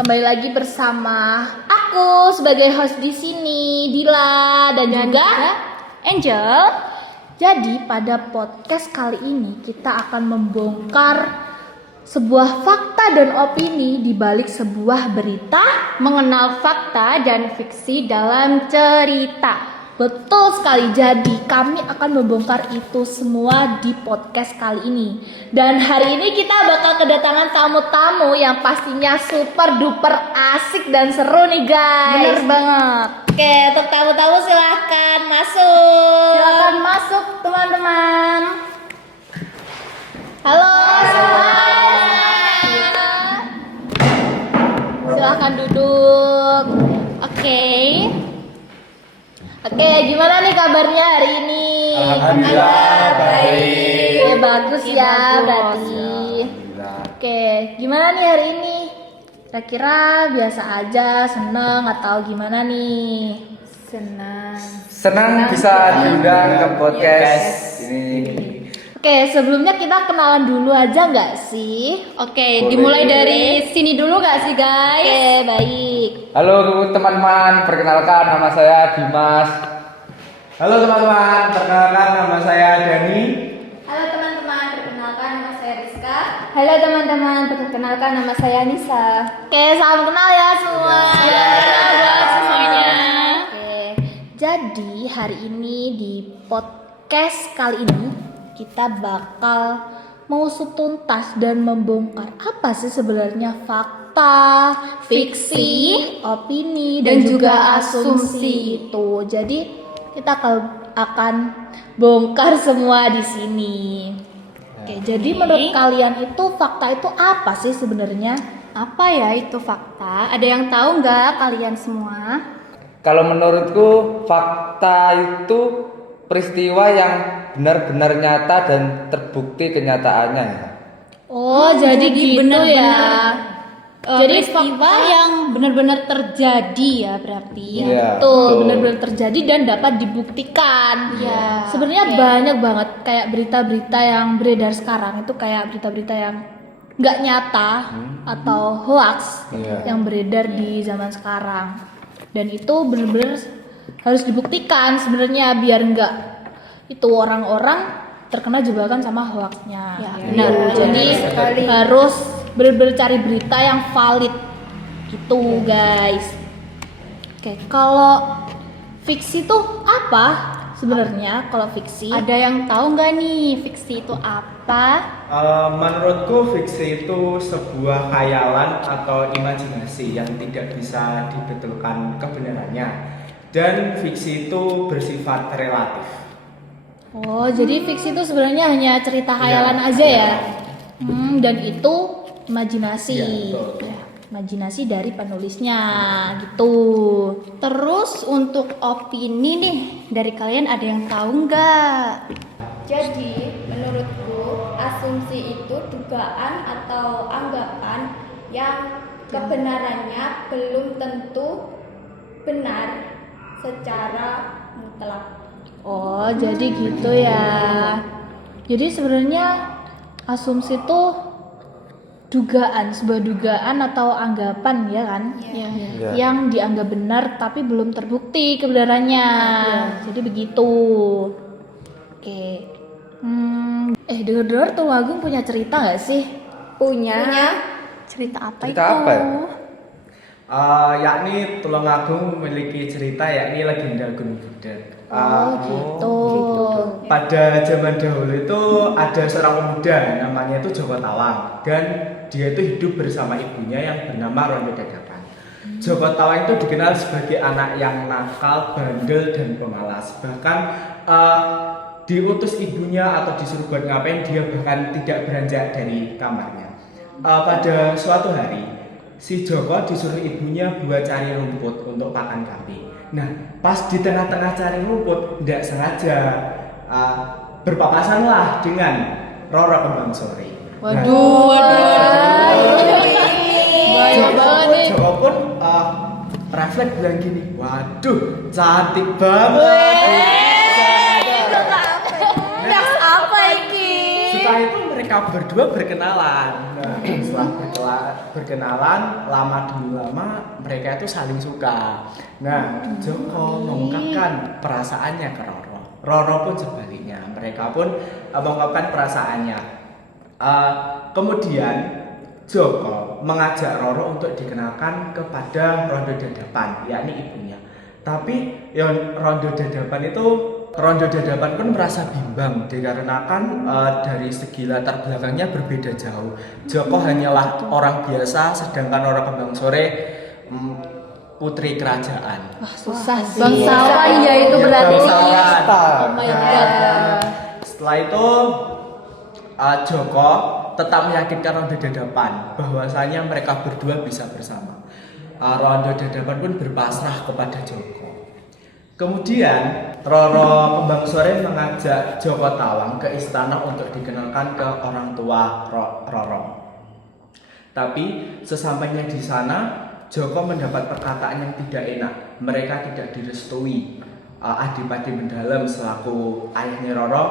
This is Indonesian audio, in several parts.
Kembali lagi bersama aku sebagai host di sini, Dila dan juga Angel. Jadi pada podcast kali ini kita akan membongkar sebuah fakta dan opini di balik sebuah berita, Mengenal fakta dan fiksi dalam cerita. Betul sekali, jadi kami akan membongkar itu semua di podcast kali ini. Dan hari ini kita bakal kedatangan tamu-tamu yang pastinya super duper asik dan seru nih guys. Bener banget. Oke, untuk tamu-tamu silahkan masuk. Silakan masuk teman-teman. Halo semuanya. Silahkan duduk. Oke, gimana nih kabarnya hari ini? Alhamdulillah baik. Ya bagus Iya, ya bagus. berarti. Oke, gimana nih hari ini? Kira-kira biasa aja, seneng atau gimana nih? Senang bisa diundang ke podcast ini. Oke, sebelumnya kita kenalan dulu aja nggak sih? Oke, Boleh. dimulai dari sini dulu gak sih guys? Oke, baik. Halo teman-teman, perkenalkan nama saya Dimas. Halo teman-teman, perkenalkan nama saya Dani. Halo teman-teman, perkenalkan nama saya Rizka. Halo teman-teman, perkenalkan nama saya Nisa. Oke, salam kenal ya semua. Ya, buat semuanya. Oke, jadi hari ini di podcast kali ini kita bakal mengusut tuntas dan membongkar apa sih sebenarnya fakta, fiksi, opini dan juga asumsi itu. Jadi kita akan bongkar semua di sini. Oke, jadi menurut kalian itu fakta itu apa sih sebenarnya? Apa ya itu fakta? Ada yang tahu nggak kalian semua? Kalau menurutku fakta itu peristiwa yang benar-benar nyata dan terbukti kenyataannya. Oh, jadi gitu benar-benar, ya. Jadi peristiwa yang benar-benar terjadi ya berarti. Iya, Betul, betul. benar-benar terjadi dan dapat dibuktikan. Iya. Sebenarnya banyak banget kayak berita-berita yang beredar sekarang itu kayak berita-berita yang nggak nyata atau hoax Iya. yang beredar di zaman sekarang. Dan itu benar-benar harus dibuktikan sebenarnya biar nggak itu orang-orang terkena jebakan sama hoaxnya. Ya, Gitu. benar. Jadi Sekali. harus benar-benar cari berita yang valid gitu guys. Oke, kalau fiksi itu apa sebenarnya? Kalau fiksi Ada yang tahu nggak nih fiksi itu apa? Menurutku fiksi itu sebuah khayalan atau imajinasi yang tidak bisa dibetulkan kebenarannya. Dan fiksi itu bersifat relatif. Oh, jadi fiksi itu sebenarnya hanya cerita khayalan Iya. aja ya. Dan itu imajinasi. Iya, betul. Ya, imajinasi dari penulisnya gitu. Terus untuk opini nih dari kalian ada yang tahu nggak? Jadi, menurutku, asumsi itu dugaan atau anggapan yang kebenarannya belum tentu benar secara mutlak. Oh, jadi gitu ya. Jadi sebenarnya asumsi itu sebuah dugaan atau anggapan ya kan? Iya. Iya. Yang dianggap benar tapi belum terbukti kebenarannya. Jadi begitu. Oke. Dengar-dengar Tulungagung punya cerita nggak sih? Punya Cerita apa Cerita itu? apa ya? Yakni Tulungagung memiliki cerita yakni legenda Gunung Budak. Gitu. Pada zaman dahulu itu ada seorang pemuda namanya itu Joko Tawang dan dia itu hidup bersama ibunya yang bernama Rondo Dadakan. Joko Tawang itu dikenal sebagai anak yang nakal, bandel dan pemalas. Bahkan diutus ibunya atau disuruh buat ngapain dia bahkan tidak beranjak dari kamarnya. Pada suatu hari si Joko disuruh ibunya buat cari rumput untuk pakan kambing. Nah, pas di tengah-tengah cari rumput, tidak sengaja berpapasanlah dengan Roro Kembang Sore. Waduh. Banyak banget nih. Joko pun refleks bilang gini, waduh, cantik banget. Apa iki? Setelah itu mereka mereka berdua berkenalan. Nah, setelah berkenalan, lama demi lama mereka itu saling suka. Nah, Joko mengungkapkan perasaannya ke Roro. Roro pun sebaliknya, mereka pun mengungkapkan perasaannya. Kemudian Joko mengajak Roro untuk dikenalkan kepada Rondo Dadapan, yakni ibunya. Tapi yang Rondo Dadapan pun merasa bimbang dikarenakan dari segi latar belakangnya berbeda jauh. Joko hanyalah orang biasa, sedangkan Roro Kembang Sore putri kerajaan. Wah, susah sih. Bangsawan ya itu Ya, berarti. bangsawan. Oh my god. Setelah itu Joko tetap meyakinkan Rondo Dadapan bahwasanya mereka berdua bisa bersama. Rondo Dadapan pun berpasrah kepada Joko. Kemudian Roro Kembang Sore mengajak Joko Tawang ke istana untuk dikenalkan ke orang tua Roro. Tapi sesampainya di sana Joko mendapat perkataan yang tidak enak. Mereka tidak direstui. Adipati Mendalam selaku ayahnya Roro.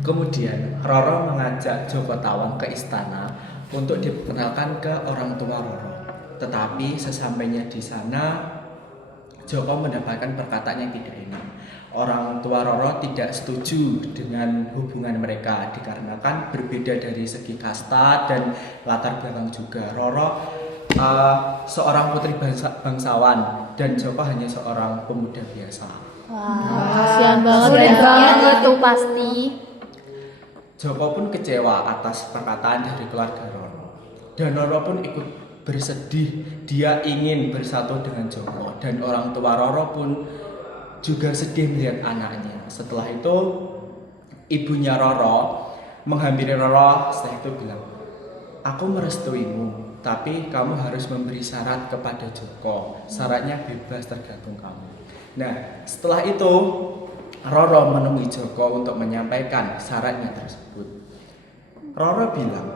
Kemudian Roro mengajak Joko Tawang ke istana untuk diperkenalkan ke orang tua Roro. Tetapi sesampainya di sana Joko mendapatkan perkataan yang tidak enak. Orang tua Roro tidak setuju dengan hubungan mereka dikarenakan berbeda dari segi kasta dan latar belakang juga. Roro seorang putri bangsawan dan Joko hanya seorang pemuda biasa. Wah, kasihan banget Sulit ya. banget itu pasti. Joko pun kecewa atas perkataan dari keluarga Roro. Dan Roro pun ikut bersedih. Dia ingin bersatu dengan Joko. Dan orang tua Roro pun juga sedih melihat anaknya. Setelah itu ibunya Roro menghampiri Roro. Setelah itu bilang, aku merestuimu, tapi kamu harus memberi syarat kepada Joko. Syaratnya bebas, tergantung kamu. Nah, setelah itu Roro menemui Joko untuk menyampaikan syaratnya tersebut. Roro bilang,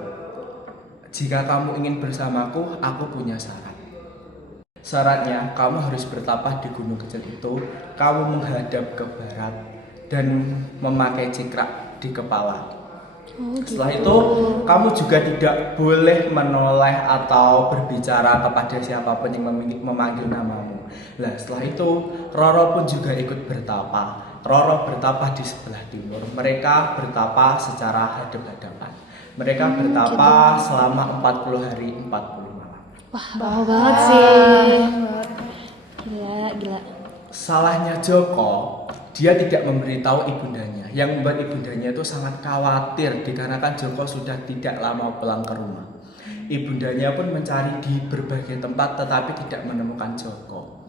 jika kamu ingin bersamaku, aku punya syarat. Syaratnya, kamu harus bertapah di gunung kecil itu. Kamu menghadap ke barat dan memakai cingkrak di kepala. Setelah itu, kamu juga tidak boleh menoleh atau berbicara kepada siapapun yang memanggil namamu. Nah, setelah itu, Roro pun juga ikut bertapa. Roro bertapa di sebelah timur. Mereka bertapa secara hadap-hadapan. Mereka bertapa selama 40 hari 40 malam. Wah, bawah banget sih. Gila. Salahnya Joko, dia tidak memberitahu ibundanya. Yang membuat ibundanya itu sangat khawatir dikarenakan Joko sudah tidak lama pulang ke rumah. Ibundanya pun mencari di berbagai tempat tetapi tidak menemukan Joko.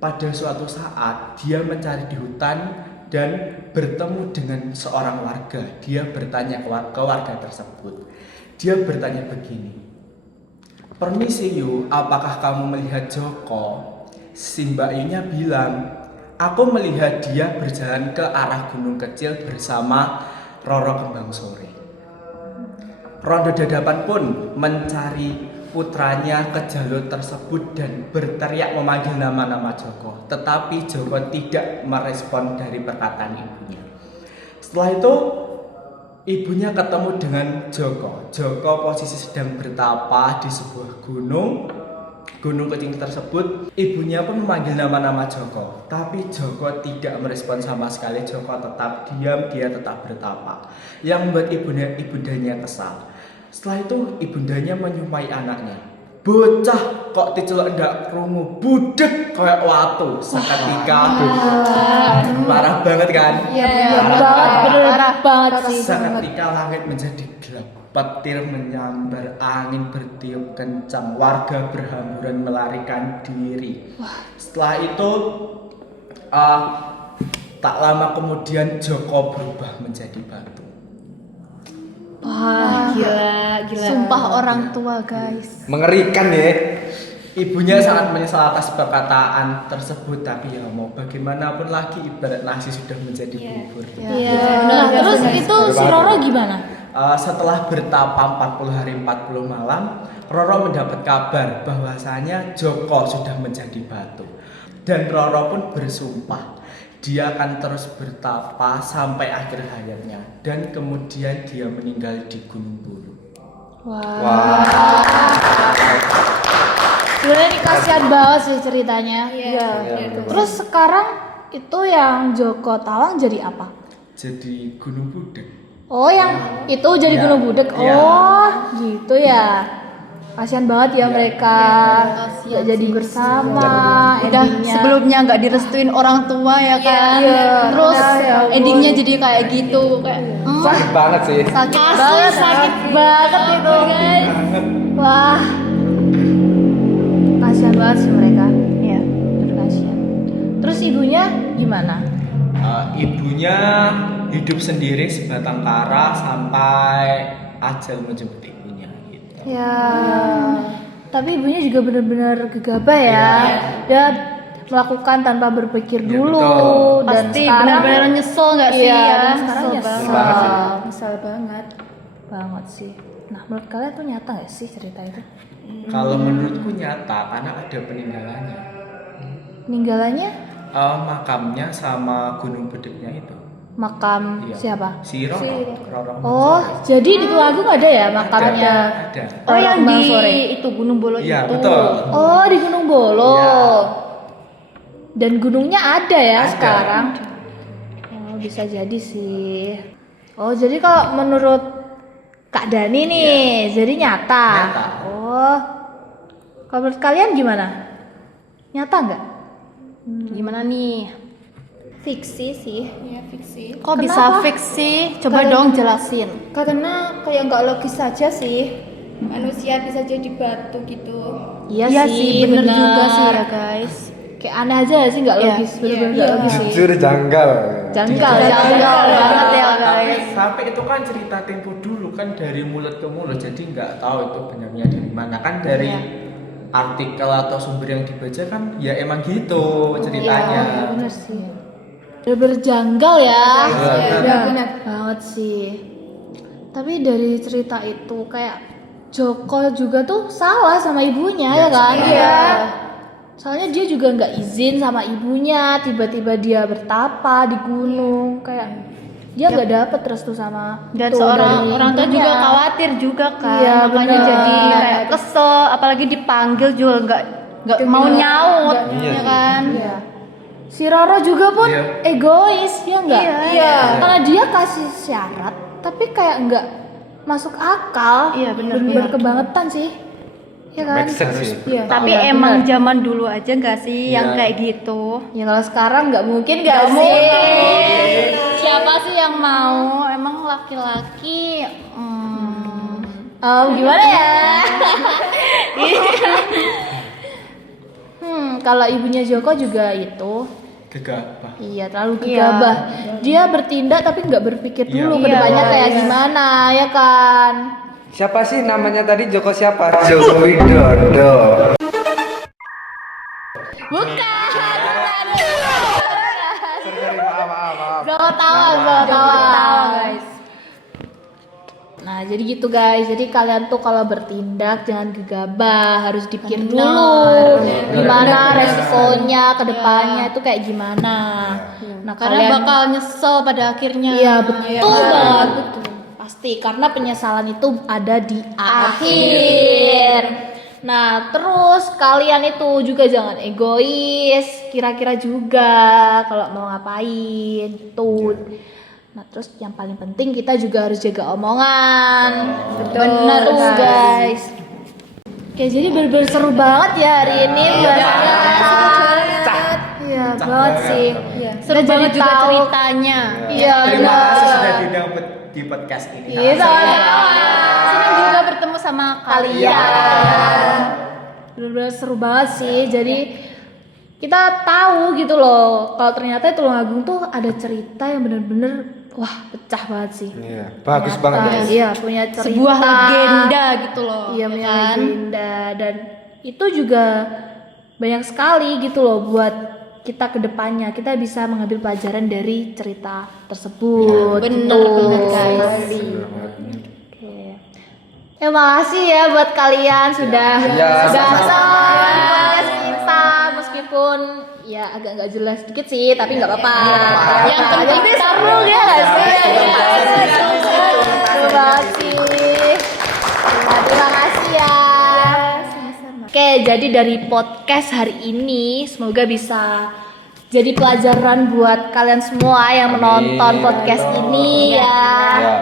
Pada suatu saat dia mencari di hutan dan bertemu dengan seorang warga. Dia bertanya ke warga tersebut. Dia bertanya begini, permisi yu, apakah kamu melihat Joko? Si mbak Yunya bilang, aku melihat dia berjalan ke arah gunung kecil bersama Roro Kembang Sore. Rondo Dadapan pun mencari putranya ke jalur tersebut dan berteriak memanggil nama-nama Joko. Tetapi Joko tidak merespon dari perkataan ibunya. Setelah itu ibunya ketemu dengan Joko. Joko posisi sedang bertapa di sebuah gunung kecil tersebut. Ibunya pun memanggil nama-nama Joko. Tapi Joko tidak merespon sama sekali. Joko tetap diam, dia tetap bertapa. Yang membuat ibundanya kesal. Setelah itu ibundanya menyumpai anaknya. Bocah kok diceluk ndak krungu, budek kayak watu. Seketika parah banget kan? Iya, Parah banget sih. Seketika langit menjadi gelap. Petir menyambar, angin bertiup kencang. Warga berhamburan melarikan diri. Setelah itu tak lama kemudian Joko berubah menjadi batu. Wah, gila. Sumpah orang tua, guys. Mengerikan ya. Ibunya sangat menyesal atas perkataan tersebut, tapi ya mau bagaimanapun lagi ibarat nasi sudah menjadi bubur. Iya. Nah, terus itu si Roro gimana? Setelah bertapa 40 hari 40 malam, Roro mendapat kabar bahwasanya Joko sudah menjadi batu. Dan Roro pun bersumpah, dia akan terus bertapa sampai akhir hayatnya dan kemudian dia meninggal di Gunung Bulu. Wah. Sebenarnya ini kasihan banget sih ceritanya. Iya. Terus sekarang itu yang Joko Tawang jadi apa? Jadi Gunung Budek. Oh, yang itu jadi Ya. Gunung Budek. Ya. Oh, gitu ya. Kasihan banget ya mereka. Nggak jadi bersama. Udah endingnya. sebelumnya nggak direstuin orang tua ya kan. Iya. Terus Ya ampun. endingnya jadi kayak gitu kayak Sakit banget sih. sakit Asli banget. sakit banget itu guys. Wah, kasihan banget sih mereka. Iya. Bener kasihan. Terus ibunya gimana? Ibunya hidup sendiri sebatang kara sampai ajal menjemput ibunya gitu. Ya. Tapi ibunya juga benar-benar gegabah ya. Dia melakukan tanpa berpikir Ya, dulu betul. dan Pasti sekarang benar-benar nyesel nggak sih iya, ya? dan sekarang Nyesel nyesel banget. Misal banget. banget sih. Nah, menurut kalian tuh nyata gak sih cerita itu? Kalau menurutku nyata karena ada peninggalannya. Peninggalannya Makamnya sama Gunung Budeknya itu. makam Iya. siapa? Si Roro. Oh, jadi di Tulungagung ada ya makamnya? Ada. Oh yang Bang di Sore. itu Gunung Bolo Iya, itu. betul. Oh, di Gunung Bolo. Iya. Dan gunungnya ada ya Ada. sekarang. Oh, bisa jadi sih. Oh, jadi kalau menurut Kak Dani nih, jadi nyata. Nyata. Oh. Kalau menurut kalian gimana? Nyata nggak? Gimana nih? Fiksi sih, ya fiksi. Kok Kenapa? bisa fix sih? Coba Karena- dong jelasin. Karena kayak nggak logis saja sih. Manusia bisa jadi batu gitu. Iya, sih, bener benar. juga sih ya guys. Kayak aneh aja sih, nggak Iya. logis, bener-bener nggak Iya. logis sih. Jujur janggal. Janggal, Janggal banget ya Tapi guys. sampai itu kan cerita tempo dulu kan dari mulut ke mulut, jadi nggak tahu itu benarnya dari mana kan dari Iya. artikel atau sumber yang dibaca kan ya emang gitu ceritanya. Iya, bener sih. Bener-bener janggal ya. Iya, benar. Banget sih. Tapi dari cerita itu kayak Joko juga tuh salah sama ibunya ya kan? Iya. Soalnya dia juga nggak izin sama ibunya, tiba-tiba dia bertapa di gunung kayak dia nggak dapet restu sama Dan tuh seorang dari orang tua ibunya. juga khawatir juga kan. Iya, Makanya benar. jadi kayak kesel, apalagi dipanggil juga nggak mau nyaut, Iya ya sih. kan? Iya. Si Roro juga pun Iya. egois ya nggak? Iya. Karena dia kasih syarat, tapi kayak nggak masuk akal. Iya, benar, Bener-bener benar. kebangetan sih. Ya kan? Make sense sih. Iya. Tapi Iya, emang benar. zaman dulu aja nggak sih yang Iya. kayak gitu? Ya kalau sekarang nggak mungkin nggak sih? Mungkin. Siapa sih yang mau? Emang laki-laki? Gimana ya? Kalau ibunya Joko juga itu, Gegabah. iya terlalu Iya. gegabah. Dia bertindak tapi nggak berpikir dulu Iya. ke depannya Iya, kayak iya. gimana, ya kan? Siapa sih namanya tadi Joko siapa? Joko Widodo. Bukan. Maaf. Joko tawa guys. Nah jadi gitu guys, jadi kalian tuh kalau bertindak jangan gegabah, harus dipikir dulu gimana resikonya ke depannya itu kayak gimana. Nah Karena kalian bakal nyesel pada akhirnya. iya betul banget betul. Pasti karena penyesalan itu ada di akhir. Nah terus kalian itu juga jangan egois, kira-kira juga kalau mau ngapain gitu. Nah terus yang paling penting kita juga harus jaga omongan. Benar tuh guys. Oke jadi bener-bener seru banget ya hari ini bahasnya. Iya banget sih. Seru Udah banget jadi juga tahu. ceritanya. Iya Terima kasih benar. sudah diundang di podcast ini. Iya sama-sama. Senang juga bertemu sama Kalian. Bener-bener seru banget sih. Jadi kita tahu gitu loh kalau ternyata Tulungagung tuh ada cerita yang bener-bener wah pecah banget sih. Iya, bagus Ternyata, banget ya. Iya punya cerita. sebuah legenda gitu loh. Iya ya punya kan? legenda dan itu juga banyak sekali gitu loh buat kita ke depannya. Kita bisa mengambil pelajaran dari cerita tersebut. Bener gitu. banget guys. Oke. Makasih ya buat kalian sudah Iya, sudah sama-sama. podcast kita meskipun meskipun ya agak nggak jelas dikit sih, tapi nggak apa-apa. Yang penting seru ya nggak sih? Terima kasih. Terima kasih ya. Oke, jadi dari podcast hari ini semoga bisa jadi pelajaran buat kalian semua yang menonton podcast ini ya. Ya.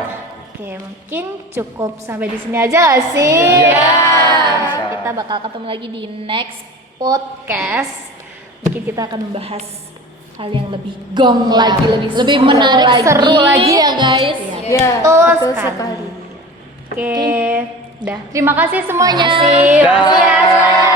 Oke, mungkin cukup sampai di sini aja gak sih? Iya. Kita bakal ketemu lagi di next podcast. Mungkin kita akan membahas hal yang lebih gong lagi, lebih seru menarik, lagi. seru lagi ya guys. Betul sekali. Oke, udah. Terima kasih semuanya. Terima kasih ya.